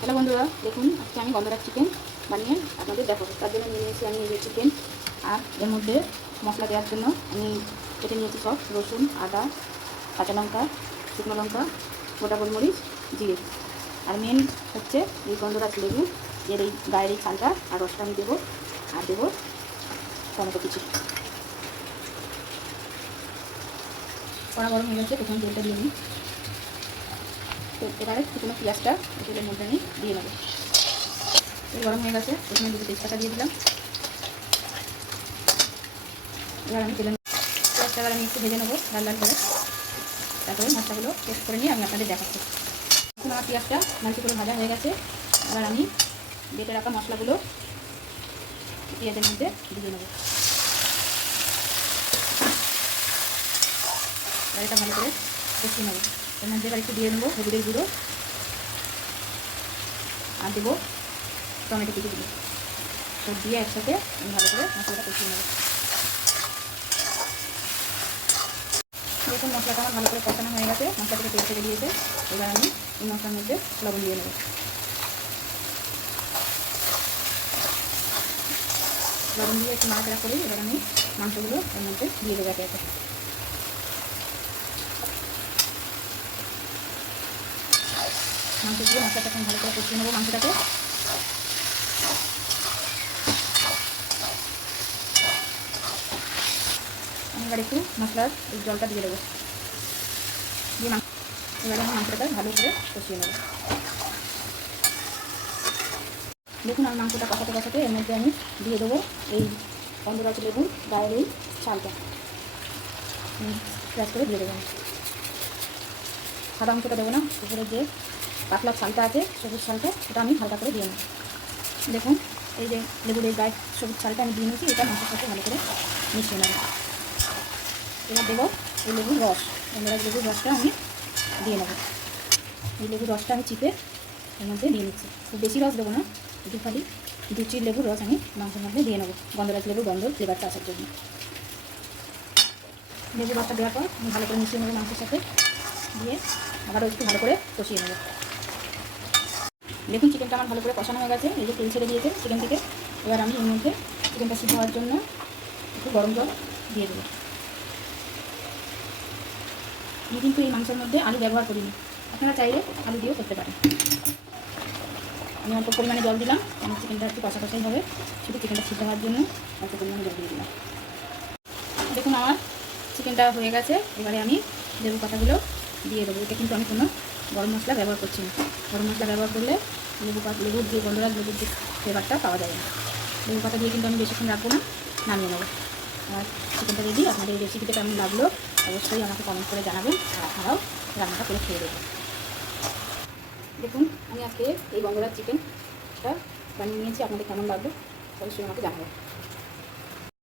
Hello বন্ধুরা, দেখুন আজকে আমি গন্ধরাজ চিকেন বানিয়ে আপনাদের দেখাবো। তার জন্য নিয়ে নিয়েছি আমি এই যে চিকেন, আর এর মধ্যে মশলা দেওয়ার জন্য আমি কেটে নিয়েছি সব রসুন, আদা, কাঁচা লঙ্কা, শুকনো লঙ্কা, গোটা গোলমরিচ, জিরে। আর মেন হচ্ছে এই গন্ধরাজ লেবু, এর এই গায়ের এই ছালটা আর রসটা আমি দেবো, আর দেবো টমেটো কুচি। কড়া গরম হয়ে গেছে, প্রথমে তেলটা দিয়ে নিই। তো এবারে শুকনো পেঁয়াজটা তেলের মধ্যে আমি দিয়ে নেবো। তেল গরম হয়ে গেছে, প্রথমে দুটো তেজপাতা দিয়ে দিলাম। এবার আমি তেলের পেঁয়াজটা এবার আমি একটু ভেজে নেবো লাল লাল করে, তারপরে মশলাগুলো পেস্ট করে নিয়ে আমি আপনাদের দেখাচ্ছি। এখন আমার পেঁয়াজটা লালচে করে ভাজা হয়ে গেছে। এবার আমি বেটে রাখা মশলাগুলো পেঁয়াজের মধ্যে দিয়ে নেবো। এবার এটা ভালো করে কষিয়ে নেবো। এর মধ্যে এবার একটু দিয়ে নেবো হলুদের গুঁড়ো, আর দেবো টমেটো কুচিগুলো। সব দিয়ে একসাথে আমি ভালো করে মশলাটা কষিয়ে নেবো। দেখুন মশলাটা আমার ভালো করে কষানো হয়ে গেছে, মশলা থেকে তেল ছেড়ে দিয়েছে। এবার আমি এই মশলার মধ্যে লবণ দিয়ে নেবো। লবণ দিয়ে একটু নাড়াচাড়া করে এবার আমি মাংসগুলো এর মধ্যে দিয়ে দেবো একে একে। মাংস দিয়ে মশলাটা এখন ভালো করে কষিয়ে নেবো মাংসটাকে। আমি এবার একটু মশলার এই জলটা দিয়ে দেবো, দিয়ে এবারে আমি মাংসটাকে ভালো করে কষিয়ে নেবো। দেখুন আমি মাংসটা কষাতে কষাতে এর মধ্যে আমি দিয়ে দেবো এই গন্ধরাজ লেবুর গায়ের এই ছালটা পেঁয়াজ করে দিয়ে দেবো। সাদা অংশটা দেবো না, উপরে যে পাতলা ছালটা আছে সবুজ ছালটা, ওটা আমি হালকা করে দিয়ে নেব। দেখুন এই যে লেবুর এই গায়ে সবুজ ছালটা আমি দিয়ে নিয়েছি, এটা মাংসের সাথে ভালো করে মিশিয়ে নেব। এবার দেবো এই লেবুর রস, গন্ধরাজ লেবুর রসটা আমি দিয়ে নেব। এই লেবুর রসটা আমি চিপে এর মধ্যে দিয়ে নিচ্ছি। খুব বেশি রস দেবো না, একটু খালি 2 লেবুর রস আমি মাংসের মধ্যে দিয়ে নেবো গন্ধরাজ লেবুর গন্ধর ফ্লেভারটা আসার জন্য। লেবুর রসটা দেওয়ার পর আমি ভালো করে মিশিয়ে নেবো মাংসের সাথে, দিয়ে আবারও একটু ভালো করে কষিয়ে নেবো। দেখুন চিকেনটা আমার ভালো করে কষানো হয়ে গেছে, এই যে তেল ছেড়ে দিয়েছে চিকেন থেকে। এবার আমি এর মধ্যে চিকেনটা সিদ্ধ হওয়ার জন্য একটু গরম জল দিয়ে দেবো। আমি কিন্তু এই মাংসের মধ্যে আলু ব্যবহার করিনি, আপনারা চাইলে আলু দিয়েও করতে পারেন। আমি অল্প পরিমাণে জল দিলাম, কারণ চিকেনটা একটু কষা কষাই হবে, শুধু চিকেনটা সিদ্ধ হওয়ার জন্য অল্প পরিমাণে জল দিয়ে দিলাম। দেখুন আমার চিকেনটা হয়ে গেছে, এবারে আমি লেবু পাতাগুলো দিয়ে দেবো। এটা কিন্তু আমি কোনো গরম মশলা ব্যবহার করছি না, গরম মশলা ব্যবহার করলে লেবুর যে গন্ধরাজ লেবুর যে ফ্লেভারটা পাওয়া যায় না। লেবু পাতা দিয়ে কিন্তু আমি বেশিক্ষণ রাখবো না, নামিয়ে নেবো। আর চিকেনটা রেডি। আপনাদের এই রেসিপিটা কেমন লাগলো অবশ্যই আমাকে কমেন্ট করে জানাবেন, আর আপনারাও রান্নাটা করে খেয়ে দেবেন। দেখুন আমি আজকে এই গন্ধরাজ চিকেনটা বানিয়ে নিয়েছি, আপনাদের কেমন লাগলো অবশ্যই আমাকে জানাবেন।